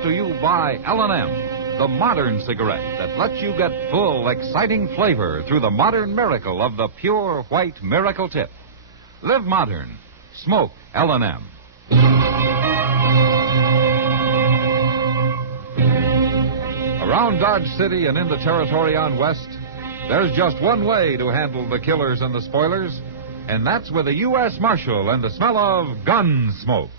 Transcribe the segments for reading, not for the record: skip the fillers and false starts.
brought to you by L&M, the modern cigarette that lets you get full, exciting flavor through the modern miracle of the pure white miracle tip. Live modern. Smoke L&M. Around Dodge City and in the territory on West, there's just one way to handle the killers and the spoilers, and that's with a U.S. Marshal and the smell of Gunsmoke.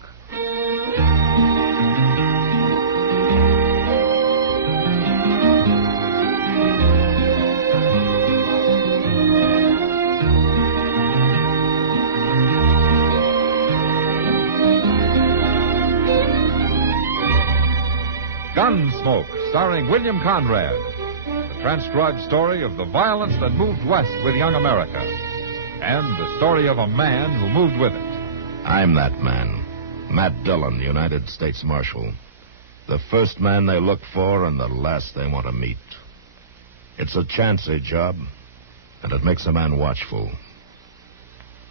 Gunsmoke, starring William Conrad. The transcribed story of the violence that moved west with young America. And the story of a man who moved with it. I'm that man. Matt Dillon, United States Marshal. The first man they look for and the last they want to meet. It's a chancy job, and it makes a man watchful.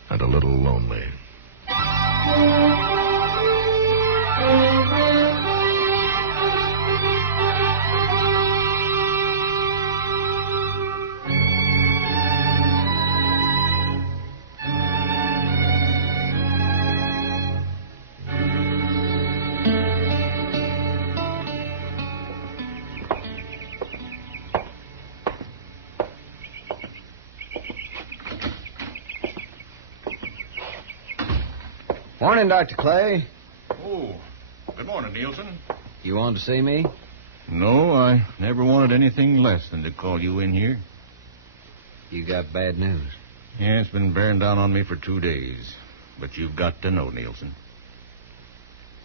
And a little lonely. Morning, Dr. Clay. Oh, good morning, Neielson. You wanted to see me? No, I never wanted anything less than to call you in here. You got bad news. Yeah, it's been bearing down on me for 2 days. But you've got to know, Neielson.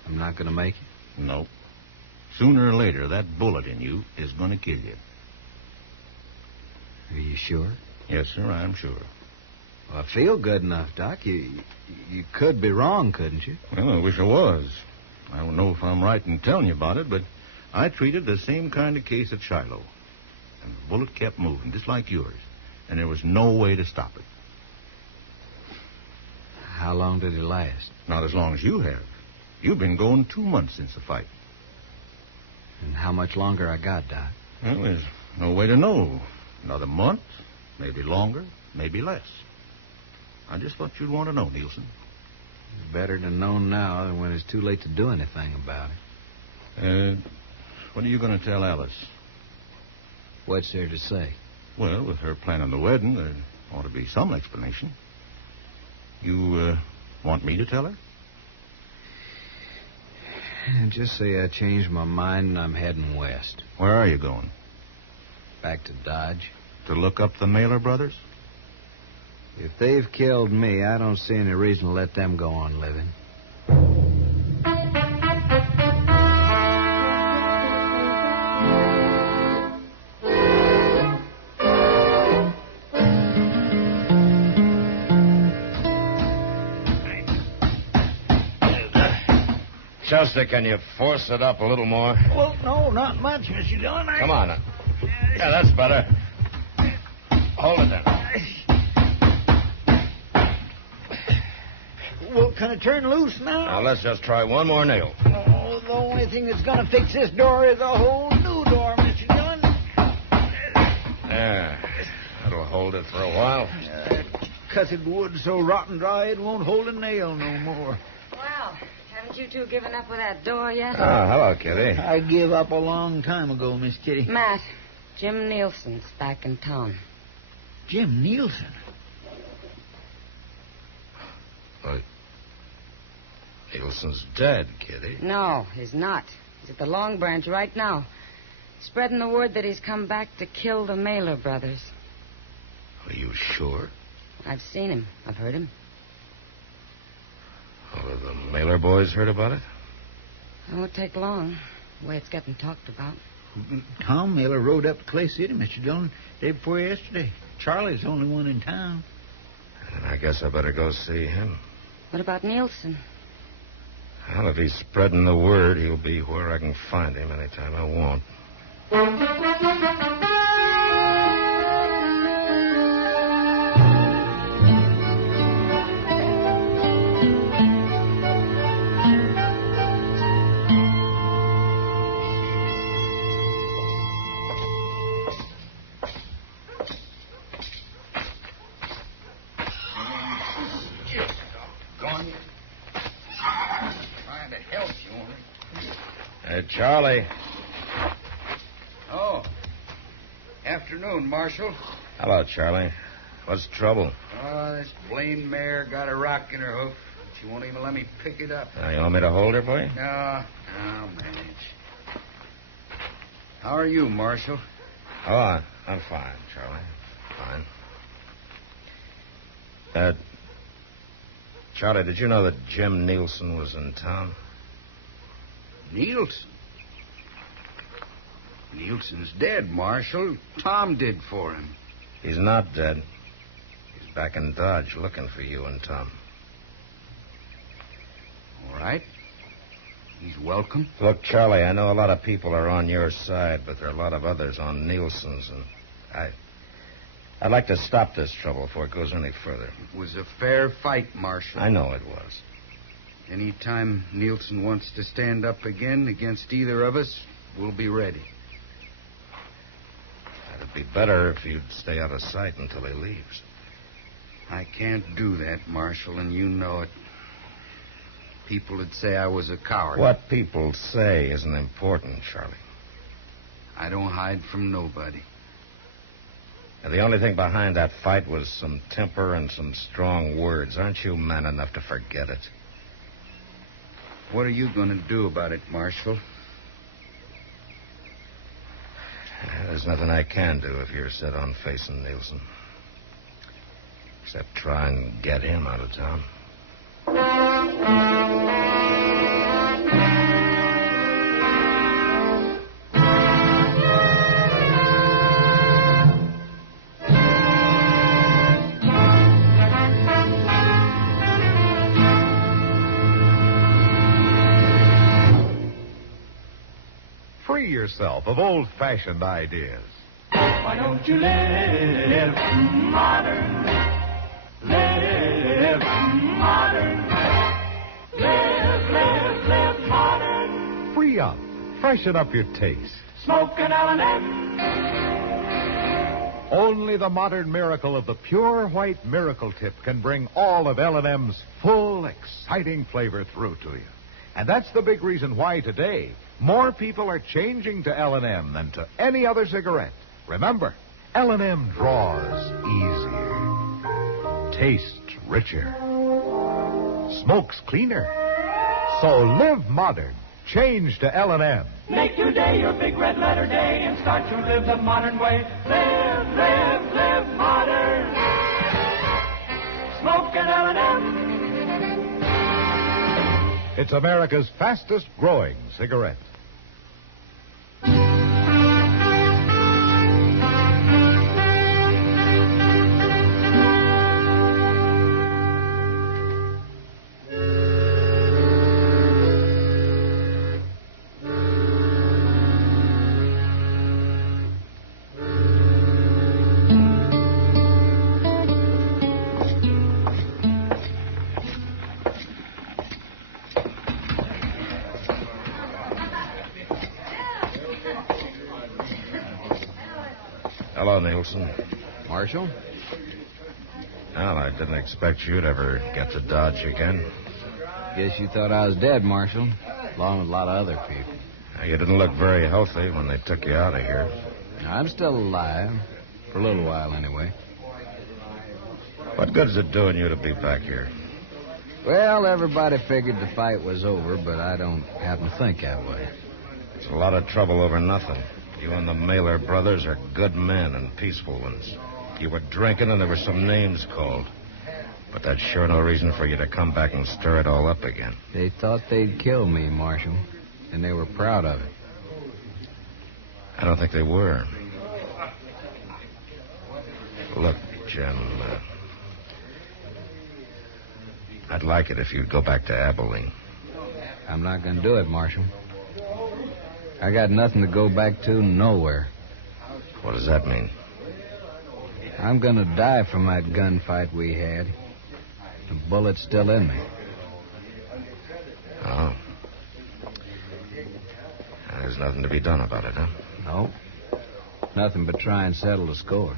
I'm not going to make it? No. Sooner or later, that bullet in you is going to kill you. Are you sure? Yes, sir, I'm sure. Well, I feel good enough, Doc. You could be wrong, couldn't you? Well, I wish I was. I don't know if I'm right in telling you about it, but I treated the same kind of case at Shiloh. And the bullet kept moving, just like yours. And there was no way to stop it. How long did it last? Not as long as you have. You've been going 2 months since the fight. And how much longer I got, Doc? Well, there's no way to know. Another month, maybe longer, maybe less. I just thought you'd want to know, Neielson. It's better to know now than when it's too late to do anything about it. What are you going to tell Alice? What's there to say? Well, with her planning the wedding, there ought to be some explanation. You want me to tell her? Just say I changed my mind and I'm heading west. Where are you going? Back to Dodge. To look up the Mailer brothers? If they've killed me, I don't see any reason to let them go on living. Chester, can you force it up a little more? Well, no, not much, Mr. Dillon. Come on. Yeah, that's better. Hold it then. Well, can it turn loose now? Now, let's just try one more nail. Oh, the only thing that's going to fix this door is a whole new door, Mr. Dillon. Yeah, that'll hold it for a while. Cussed wood so rotten dry it won't hold a nail no more. Well, haven't you two given up with that door yet? Oh, hello, Kitty. I gave up a long time ago, Miss Kitty. Matt, Jim Neielson's back in town. Jim Neielson? What? Neielson's dead, Kitty. No, he's not. He's at the Long Branch right now, spreading the word that he's come back to kill the Mailer brothers. Are you sure? I've seen him. I've heard him. Oh, have the Mailer boys heard about it? It won't take long, the way it's getting talked about. Tom Mailer rode up to Clay City, Mr. Dillon, day before yesterday. Charlie's the only one in town. And I guess I better go see him. What about Neielson? Well, if he's spreading the word, he'll be where I can find him anytime I want. Charlie. Oh. Afternoon, Marshal. Hello, Charlie. What's the trouble? Oh, this blame mare got a rock in her hoof. She won't even let me pick it up. You want me to hold her for you? No, I'll manage. How are you, Marshal? Oh, I'm fine, Charlie. Fine. Charlie, did you know that Jim Neielson was in town? Neielson? Neielson's dead, Marshal. Tom did for him. He's not dead. He's back in Dodge looking for you and Tom. All right. He's welcome. Look, Charlie, I know a lot of people are on your side, but there are a lot of others on Neielson's, and I'd like to stop this trouble before it goes any further. It was a fair fight, Marshal. I know it was. Any time Neielson wants to stand up again against either of us, we'll be ready. It'd be better if you'd stay out of sight until he leaves. I can't do that, Marshal, and you know it. People would say I was a coward. What people say isn't important, Charlie. I don't hide from nobody. And the only thing behind that fight was some temper and some strong words. Aren't you man enough to forget it? What are you going to do about it, Marshal? There's nothing I can do if you're set on facing Neielson. Except try and get him out of town. Free yourself of old-fashioned ideas. Why don't you live modern? Live modern. Live modern. Free up. Freshen up your taste. Smoke an L&M. Only the modern miracle of the pure white miracle tip can bring all of L&M's full, exciting flavor through to you. And that's the big reason why today more people are changing to L&M than to any other cigarette. Remember, L&M draws easier, tastes richer, smokes cleaner. So live modern. Change to L&M. Make your day your big red letter day and start to live the modern way. Live modern. Smoke an L&M. It's America's fastest growing cigarette. Hello, Neielson. Marshal? Well, I didn't expect you'd ever get to Dodge again. Guess you thought I was dead, Marshal, along with a lot of other people. You didn't look very healthy when they took you out of here. I'm still alive, for a little while anyway. What good's it doing you to be back here? Well, everybody figured the fight was over, but I don't happen to think that way. It's a lot of trouble over nothing. You and the Mailer brothers are good men and peaceful ones. You were drinking and there were some names called. But that's sure no reason for you to come back and stir it all up again. They thought they'd kill me, Marshal, and they were proud of it. I don't think they were. Look, Jim, I'd like it if you'd go back to Abilene. I'm not going to do it, Marshal. I got nothing to go back to, nowhere. What does that mean? I'm going to die from that gunfight we had. The bullet's still in me. Oh. There's nothing to be done about it, huh? No. Nothing but try and settle the score.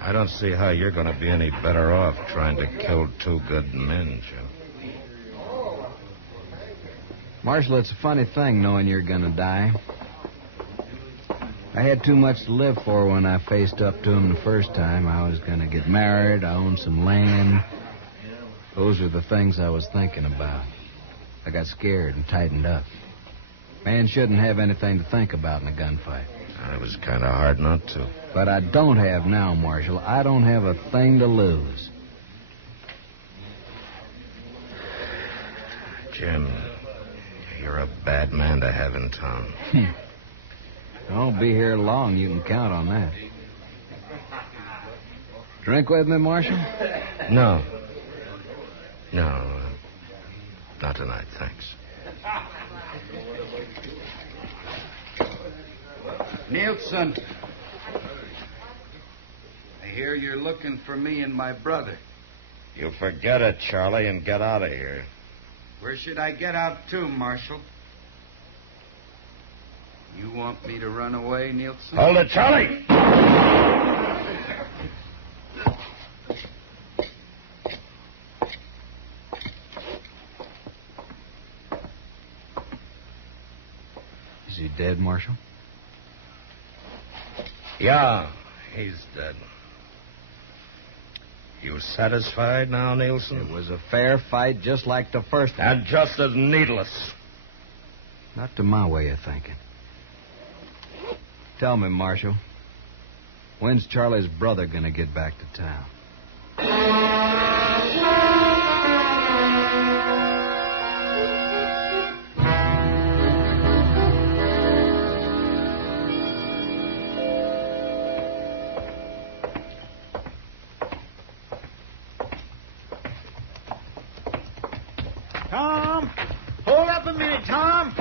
I don't see how you're going to be any better off trying to kill two good men, Jim. Marshal, it's a funny thing knowing you're gonna die. I had too much to live for when I faced up to him the first time. I was gonna get married, I owned some land. Those are the things I was thinking about. I got scared and tightened up. Man shouldn't have anything to think about in a gunfight. It was kind of hard not to. But I don't have now, Marshal. I don't have a thing to lose. Jim, you're a bad man to have in town. I won't be here long. You can count on that. Drink with me, Marshal? No. No, not tonight, thanks. Neielson. I hear you're looking for me and my brother. You forget it, Charlie, and get out of here. Where should I get out to, Marshal? You want me to run away, Neielson? Hold it, Charlie! Is he dead, Marshal? Yeah, he's dead. You satisfied now, Neielson? It was a fair fight, just like the first one. And just as needless. Not to my way of thinking. Tell me, Marshal, when's Charlie's brother gonna get back to town? Tom! Hold up a minute, Tom!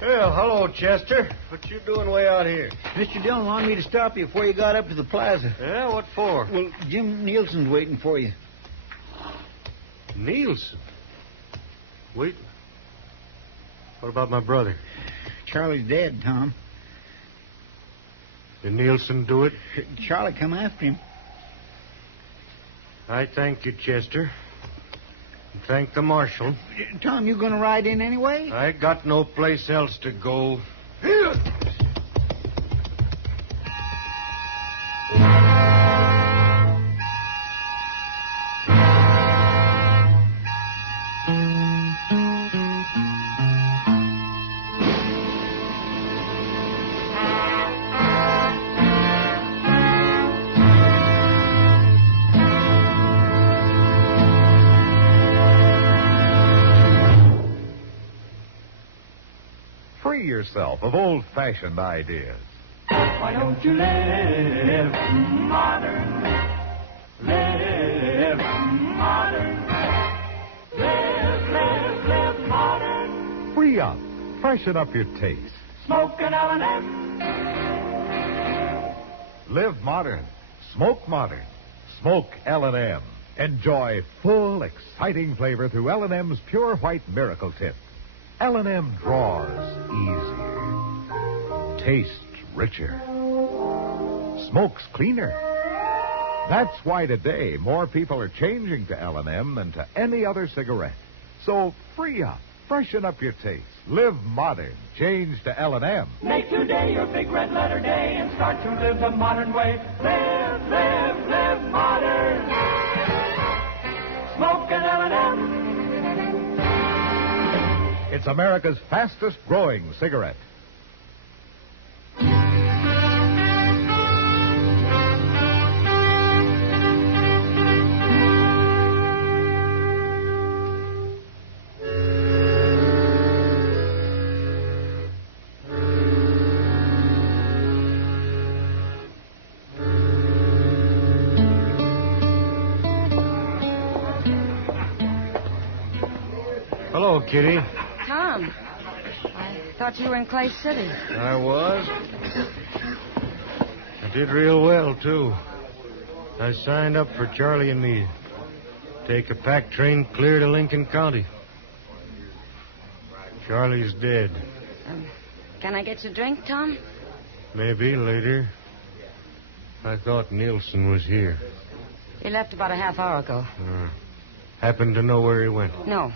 Well, hello, Chester. What you doing way out here? Mr. Dillon wanted me to stop you before you got up to the plaza. Yeah, what for? Well, Jim Neielson's waiting for you. Neielson? Wait. What about my brother? Charlie's dead, Tom. Did Neielson do it? Charlie come after him. I thank you, Chester. And thank the marshal. Tom, you gonna ride in anyway? I got no place else to go. Free yourself of old-fashioned ideas. Why don't you live modern? Live modern. Live modern. Free up. Freshen up your taste. Smoke an L&M. Live modern. Smoke modern. Smoke L&M. Enjoy full, exciting flavor through L&M's Pure White Miracle Tip. L&M draws easier. Tastes richer. Smokes cleaner. That's why today more people are changing to L&M than to any other cigarette. So free up. Freshen up your taste. Live modern. Change to L&M. Make today your big red letter day and start to live the modern way. Live modern. Smoke an L&M. It's America's fastest growing cigarette. Hello, Kitty. Tom, I thought you were in Clay City. I was. I did real well, too. I signed up for Charlie and me. Take a pack train clear to Lincoln County. Charlie's dead. Can I get you a drink, Tom? Maybe later. I thought Neielson was here. He left about a half hour ago. Happen to know where he went? No.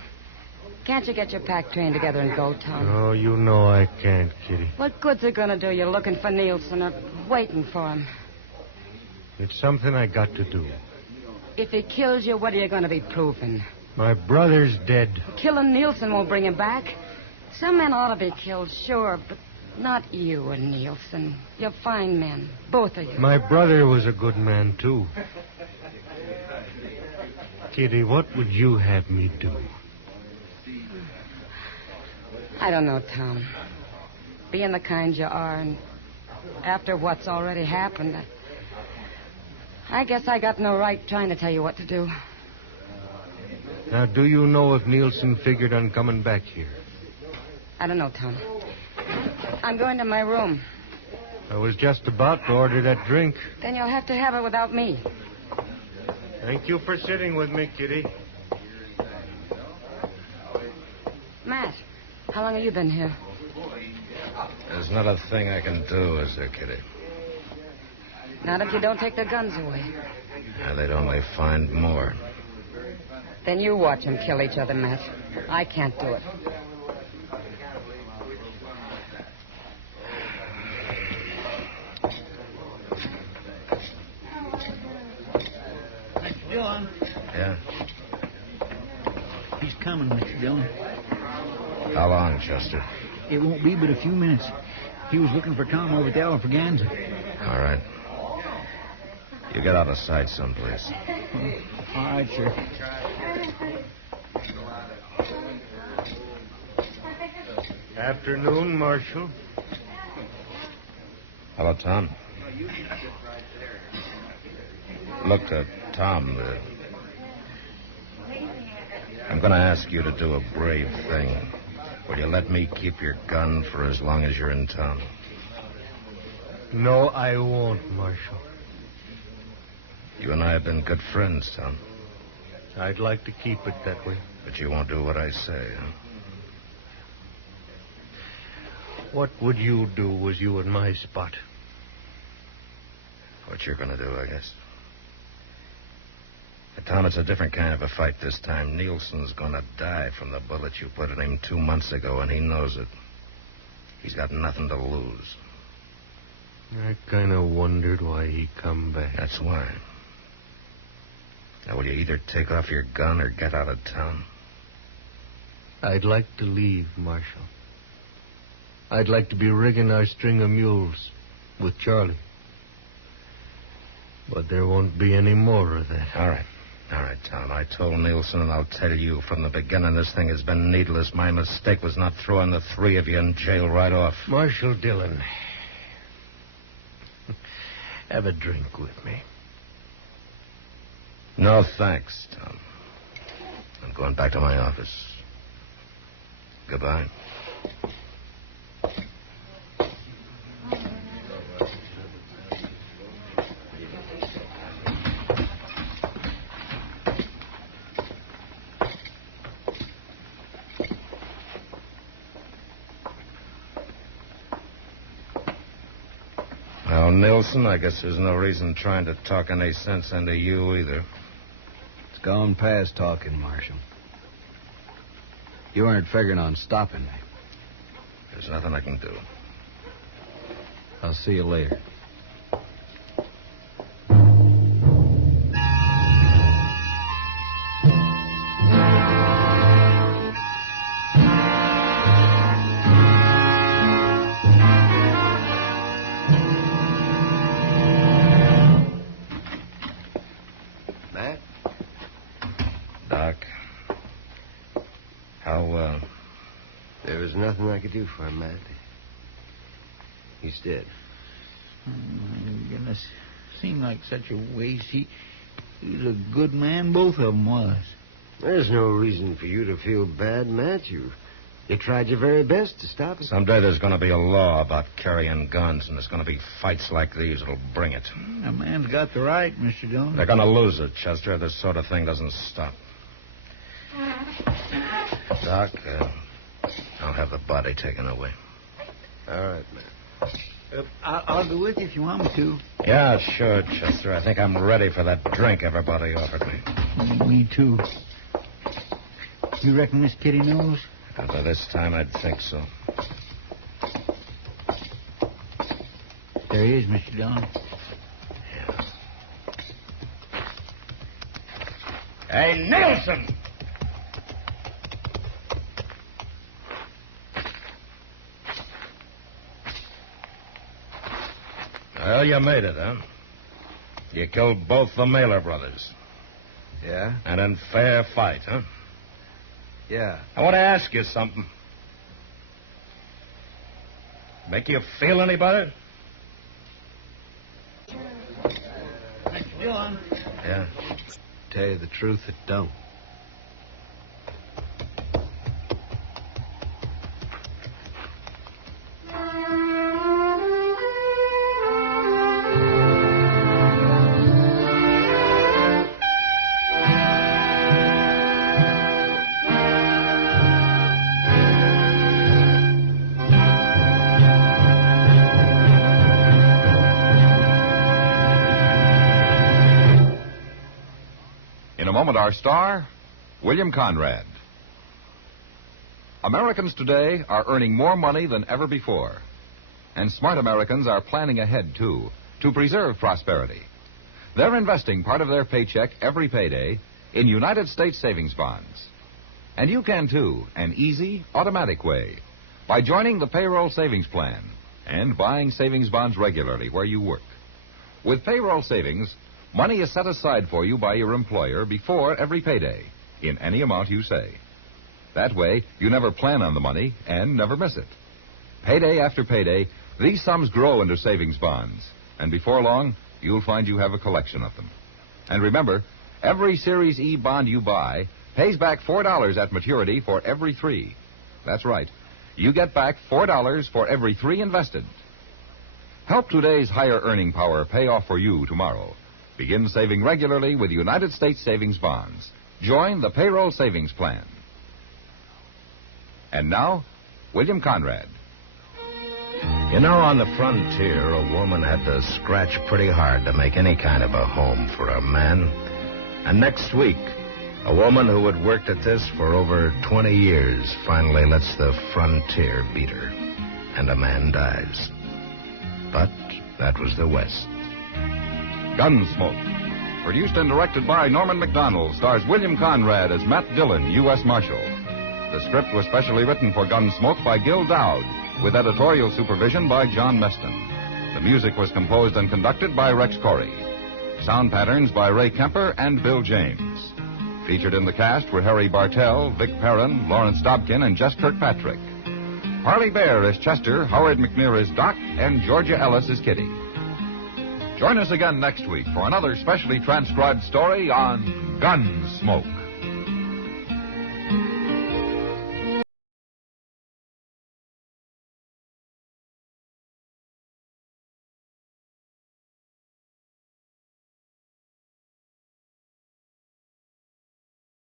Can't you get your pack train together and go, Tom? Oh, you know I can't, Kitty. What good's it going to do you looking for Neielson or waiting for him? It's something I got to do. If he kills you, what are you going to be proving? My brother's dead. Killing Neielson won't bring him back. Some men ought to be killed, sure, but not you and Neielson. You're fine men, both of you. My brother was a good man, too. Kitty, what would you have me do? I don't know, Tom. Being the kind you are, and after what's already happened, I guess I got no right trying to tell you what to do. Now, do you know if Neielson figured on coming back here? I don't know, Tom. I'm going to my room. I was just about to order that drink. Then you'll have to have it without me. Thank you for sitting with me, Kitty. Matt, how long have you been here? There's not a thing I can do, is there, Kitty? Not if you don't take the guns away. Yeah, they'd only find more. Then you watch them kill each other, Matt. I can't do it. Mr. Dillon. Yeah? He's coming, Mr. Dillon. How long, Chester? It won't be but a few minutes. He was looking for Tom over at the Alfraganza. All right. You get out of sight someplace. All right, sir. Afternoon, Marshal. Hello, Tom. Look, Tom, I'm going to ask you to do a brave thing. Will you let me keep your gun for as long as you're in town? No, I won't, Marshal. You and I have been good friends, Tom. I'd like to keep it that way. But you won't do what I say, huh? What would you do was you in my spot? What you're going to do, I guess. But, Tom, it's a different kind of a fight this time. Neielson's going to die from the bullet you put in him 2 months ago, and he knows it. He's got nothing to lose. I kind of wondered why he come back. That's why. Now, will you either take off your gun or get out of town? I'd like to leave, Marshal. I'd like to be rigging our string of mules with Charlie. But there won't be any more of that. All right. All right, Tom. I told Neielson, and I'll tell you from the beginning, this thing has been needless. My mistake was not throwing the three of you in jail right off. Marshal Dillon, have a drink with me. No, thanks, Tom. I'm going back to my office. Goodbye. Well, Neielson, I guess there's no reason trying to talk any sense into you either. It's gone past talking, Marshal. You weren't figuring on stopping me. There's nothing I can do. I'll see you later. Matt? Doc, There was nothing I could do for him, Matt. He's dead. Oh, my goodness. Seemed like such a waste. He was a good man, both of them was. There's no reason for you to feel bad, Matt. You tried your very best to stop it. someday there's going to be a law about carrying guns, and there's going to be fights like these that'll bring it. A man's got the right, Mr. Dillon. They're going to lose it, Chester. This sort of thing doesn't stop. Doc, I'll have the body taken away. All right, Matt. I'll go with you if you want me to. Yeah, sure, Chester. I think I'm ready for that drink everybody offered me. Me too. You reckon Miss Kitty knows? By this time, I'd think so. There he is, Mr. Dillon. Hey, Neielson! Well, you made it, huh? You killed both the Mailer brothers. Yeah? And in fair fight, huh? Yeah. I want to ask you something. Make you feel any better? Mr. Dillon. Yeah. Tell you the truth, it don't. In a moment, our star, William Conrad. Americans today are earning more money than ever before. And smart Americans are planning ahead, too, to preserve prosperity. They're investing part of their paycheck every payday in United States savings bonds. And you can, too, an easy, automatic way, by joining the payroll savings plan and buying savings bonds regularly where you work. With payroll savings, money is set aside for you by your employer before every payday, in any amount you say. That way, you never plan on the money and never miss it. Payday after payday, these sums grow into savings bonds, and before long, you'll find you have a collection of them. And remember, every Series E bond you buy pays back $4 at maturity for every 3. That's right. You get back $4 for every 3 invested. Help today's higher earning power pay off for you tomorrow. Begin saving regularly with United States savings bonds. Join the payroll savings plan. And now, William Conrad. You know, on the frontier, a woman had to scratch pretty hard to make any kind of a home for a man. And next week, a woman who had worked at this for over 20 years finally lets the frontier beat her, and a man dies. But that was the West. Gunsmoke. Produced and directed by Norman Macdonnell, stars William Conrad as Matt Dillon, U.S. Marshal. The script was specially written for Gunsmoke by Gil Dowd, with editorial supervision by John Meston. The music was composed and conducted by Rex Corey. Sound patterns by Ray Kemper and Bill James. Featured in the cast were Harry Bartell, Vic Perrin, Lawrence Dobkin, and Jess Kirkpatrick. Harley Bear is Chester, Howard McNear is Doc, and Georgia Ellis is Kitty. Join us again next week for another specially transcribed story on Gunsmoke.